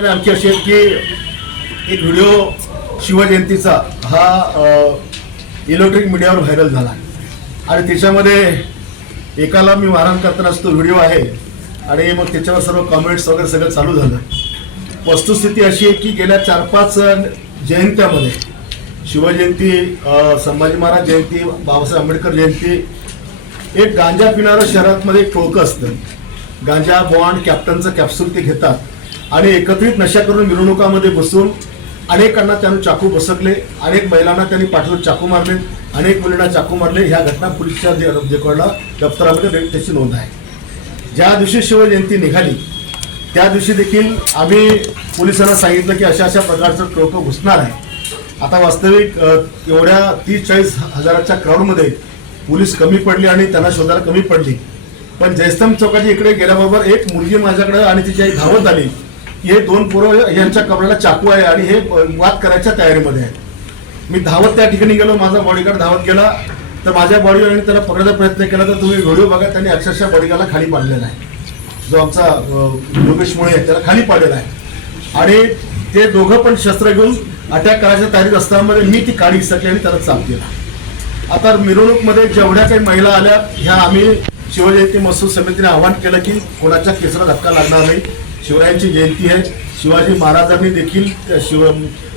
त्याच्यामध्ये आणखी अशी आहेत की एक व्हिडिओ शिवजयंतीचा हा इलेक्ट्रिक मीडियावर व्हायरल झाला. आणि त्याच्यामध्ये एकाला मी मारहाण करतानाच तो व्हिडिओ आहे आणि मग त्याच्यावर सर्व कमेंट्स वगैरे सगळं चालू झालं. वस्तुस्थिती अशी आहे की गेल्या चार पाच जयंत्यामध्ये शिवजयंती संभाजी महाराज जयंती बाबासाहेब आंबेडकर जयंती एक गांजा पिणारं शहरातमध्ये एक टोळकं असतं. गांजा बॉन्ड कॅप्टनचं कॅप्सूल ते घेतात. आणि एकत्रित नशा करून मिरवणुकामध्ये बसून अनेकांना त्यांनी चाकू बसकले अनेक महिलांना त्यांनी पाठवून चाकू मारले अनेक मुलींना चाकू मारले. ह्या घटना पोलीसच्या रेकॉर्डला दप्तरामध्ये त्याची नोंद आहे. ज्या दिवशी शिवजयंती निघाली त्या दिवशी देखील आम्ही पोलिसांना सांगितलं की अशा अशा प्रकारचं टोकं घुसणार आहे. आता वास्तविक एवढ्या तीस चाळीस हजाराच्या क्राऊडमध्ये पोलीस कमी पडली आणि त्यांना शोधायला कमी पडली. पण जयस्तंभ चौकाच्या इकडे गेल्याबरोबर एक मुलगी माझ्याकडे आणि तिची आई धावत आली. हे दोन पोरं यांच्या कपड्याला चाकू आहे आणि हे वाद करायच्या तयारीमध्ये आहे मी धावत त्या ठिकाणी गेलो माझा बॉडीगार्ड धावत गेला. तर माझ्या बॉडीगार्डने त्याला पकडायचा प्रयत्न केला तर तुम्ही व्हिडिओ बघा त्यांनी अक्षरशः बॉडीगार्डला खाली पाडलेला आहे. जो आमचा अ, योगेश मुळे आहे त्याला खाली पाडलेला आहे. आणि ते दोघं पण शस्त्र घेऊन अटॅक करायच्या तयारीत असताना मी ती काढी सकली आणि त्याला चाप दिला. आता मिरवणूकमध्ये जेवढ्या काही महिला आल्या ह्या आम्ही शिवजयंती महोत्सव समितीने आवाहन केलं की कोणाच्या केसला धक्का लागणार नाही. शिवरायांची जयंती आहे. शिवाजी महाराजांनी देखील शिव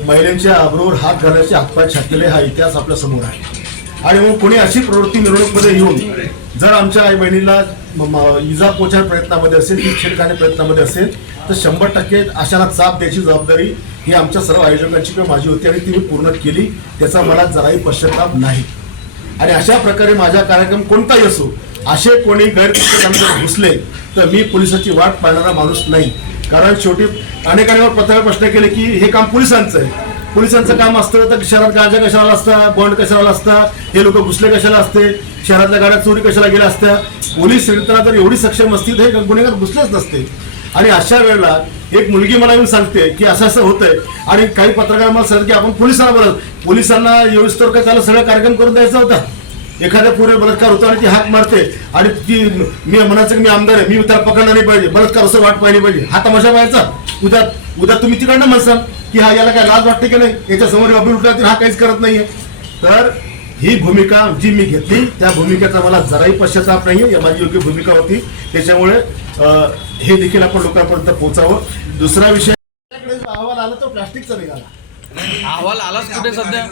महिलांच्या आबरोवर हात घालण्याचे हातपाय छाटलेले हा इतिहास आपल्यासमोर आहे. आणि मग कोणी अशी प्रवृत्ती मिरवणूकमध्ये येऊन जर आमच्या आई बहिणीला इजा पोचायच्या प्रयत्नामध्ये असेल ती छेडखाने प्रयत्नामध्ये असेल तर शंभर टक्के अशाला चाप द्यायची जबाबदारी ही आमच्या सर्व आयोजकांची किंवा माझी होती आणि ती मी पूर्ण केली त्याचा मला जराही पश्चाताप नाही. आणि अशा प्रकारे माझा कार्यक्रम कोणताही असो असे कोणी गैरकृत्य जर घुसले तर मी पोलिसाची वाट पाळणारा माणूस नाही. कारण शेवटी अनेकांवर पत्रकार प्रश्न केले की हे काम पोलिसांचं आहे. पोलिसांचं काम असतं तर शहरात गांजा कशाला असता बॉन्ड कशाला असता हे लोक घुसले कशाला असते शहरातल्या गाड्या चोरी कशाला गेल्या असत्या. पोलीस यंत्रणा जर एवढी सक्षम असती तर हे गुन्हेगार घुसलेच नसते. आणि अशा वेळेला एक मुलगी मला येऊन सांगते की असं असं होतंय. आणि काही पत्रकार मला सांगतात की आपण पोलिसांना बोलत पोलिसांना येऊस्तोवर काय त्याला सगळं कार्यक्रम करून द्यायचा होता. एखाद्या पुढे बलात्कार होतो आणि ती हाक मारते आणि ती मी म्हणायचं की मी आमदार आहे मी त्याला पकडला नाही पाहिजे बलात्कार असं वाट पाहिली पाहिजे. हा तमाशा पाहायचा. उद्या उद्या तुम्ही तिकडनं म्हणसाल की हा याला काय लाज वाटते की नाही? याच्या समोर अभिन उठला तर हा काहीच करत नाहीये. तर ही भूमिका जी मी घेतली त्या भूमिकेचा मला जराही पश्चाताप नाहीये. या माझी योग्य भूमिका होती. त्याच्यामुळे अं, हे देखील आपण लोकांपर्यंत पोहोचावं. दुसरा विषय अहवाल आला तो प्लास्टिकचा निघाला. अहवाल आलाच कुठे सध्या?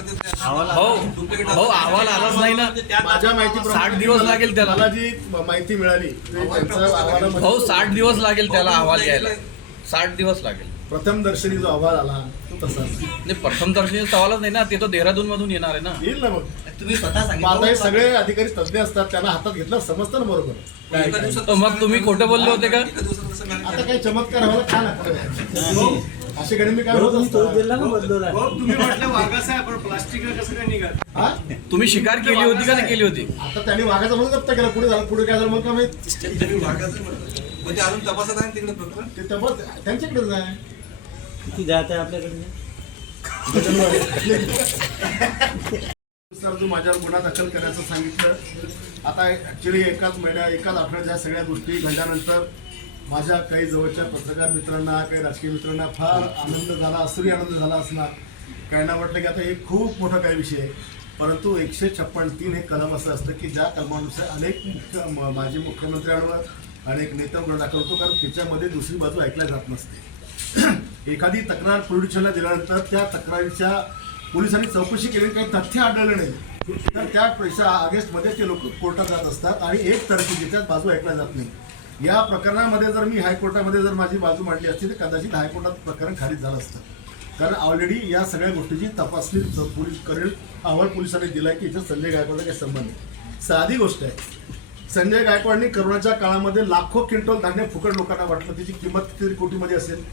हो हो अहवाल आलाच नाही ना. माझ्या माहिती साठ दिवस लागेल त्याला. मला जी माहिती मिळाली ते अहवालामध्ये हो साठ दिवस लागेल त्याला अहवाल यायला. साठ दिवस लागेल. प्रथम दर्शनी जो अहवाल आला तो तसा. नाही प्रथम दर्शनी सवालच नाही ना. ते तर देहरादून मधून येणार आहे ना. येईल ना मग. तुम्ही स्वतः मग आता हे सांगितलं सगळे अधिकारी तज्ञ असतात त्यांना हातात घेतलं समजतं ना बरोबर. काय काय. तर मग तुम्ही खोटं बोलले होते का? आता काही चमत्कार व्हायला का असे गणे मी काय होत असतात तुम्ही म्हटलं वाघाचं आहे पण प्लास्टिक कसं काय निघाल? हा? तुम्ही शिकार केली होती का नाही केली होती? आता त्यांनी वाघाचा म्हणून जप्त केला. पुढे झालं पुढे काय झालं मग का माहीत? म्हणजे अजून तपासत आहे तिकडे प्रकरण? ते तपास त्यांच्याकडेच आहे. किती जात आहे आपल्याकडे सर जो माझ्यावर गुन्हा दाखल करायचं सांगितलं आता ऍक्च्युली एकाच महिन्या एकाच आठवड्याच्या सगळ्या गोष्टी घडल्यानंतर माझ्या काही जवळच्या पत्रकार मित्रांना काही राजकीय मित्रांना फार आनंद झाला असुरी आनंद झाला असणार. काहींना वाटलं की आता हे खूप मोठा काय विषय आहे. परंतु एकशे छप्पन तीन हे कलम असं असतं की ज्या कलमानुसार अनेक मुख्य म- माजी मुख्यमंत्र्यांवर अनेक नेत्यांवर दाखल होतो कारण त्याच्यामध्ये दुसरी बाजू ऐकल्या जात नसते. एखादी तक्रार पोलीस दिल्यानंतर त्या तक्रारीच्या पोलिसांनी चौकशी केली काही तथ्य आढळलं नाही. तर त्या पैसा ऑगस्टमध्ये ते लोक कोर्टात जात असतात आणि एक तरतुदीच्या बाजू ऐकल्या जात नाही. या प्रकरणामध्ये जर मी हायकोर्टामध्ये जर माझी बाजू मांडली असती तर कदाचित हायकोर्टात प्रकरण खारिज झालं असतं. कारण ऑलरेडी या सगळ्या गोष्टीची तपासणी पोलीस करेल अहवाल पोलिसांनी दिला की इथं संजय गायकवाडचा काही संबंध नाही. साधी गोष्ट आहे. संजय गायकवाडनी करोनाच्या काळामध्ये लाखो क्विंटल धान्य फुकट लोकांना वाटलं. त्याची किंमत किती कोटीमध्ये असेल?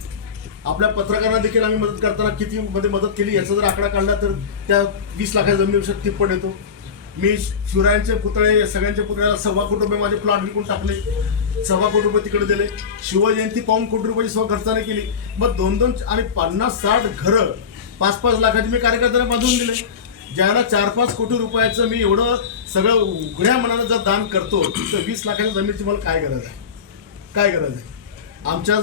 आपल्या पत्रकारांना देखील आम्ही मदत करताना किती मध्ये मदत केली? याचा जर आकडा काढला तर त्या वीस लाखाच्या जमिनीपेक्षा तिप्पट येतो. मी शिवरायांचे पुतळे सगळ्यांच्या पुतळ्याला सव्वा कोटी रुपये माझे प्लॉट विकून टाकले. सव्वा कोटी रुपये तिकडे दिले. शिवजयंती पाऊन कोटी रुपयाची स्व खर्चाने केली. मग दोन दोन आणि पन्नास साठ घरं पाच पाच लाखाची मी कार्यकर्त्यांना बांधून दिले. ज्याला चार पाच कोटी रुपयाचं मी एवढं सगळं उघड्या मनानं जर दान करतो तर वीस लाखाच्या जमिनीची मला काय गरज आहे? काय गरज आहे? आमच्या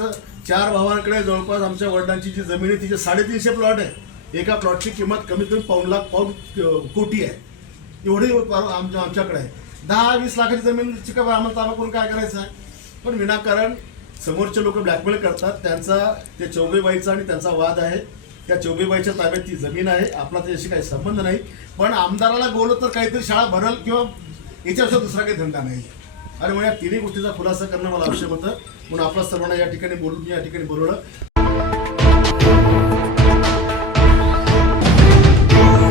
चार भावांकडे जवळपास आमच्या वडिलांची जी जमीन आहे तिचे साडेतीनशे प्लॉट आहे. एका प्लॉटची किंमत कमीत कमी पाऊन लाख पाऊन कोटी आहे. एवढी आमच्या आमच्याकडे आहे दहा वीस लाखाची जमीन का आम्हाला ताबा करून काय करायचं आहे? पण विनाकारण समोरचे लोक ब्लॅकमेल करतात. त्यांचा ते चौबेबाईचा आणि त्यांचा वाद आहे. त्या चौबेबाईच्या ताब्यात ती जमीन आहे. आपला त्याच्याशी काही संबंध नाही. पण आमदाराला बोलत तर काहीतरी शाळा भरल किंवा याच्यापेक्षा दुसरा काही धंदा नाही. आणि मग या तिन्ही गोष्टीचा खुलासा करणं मला आवश्यक होतं. म्हणून आपल्या सर्वांना या ठिकाणी बोलून या ठिकाणी बोलवलं.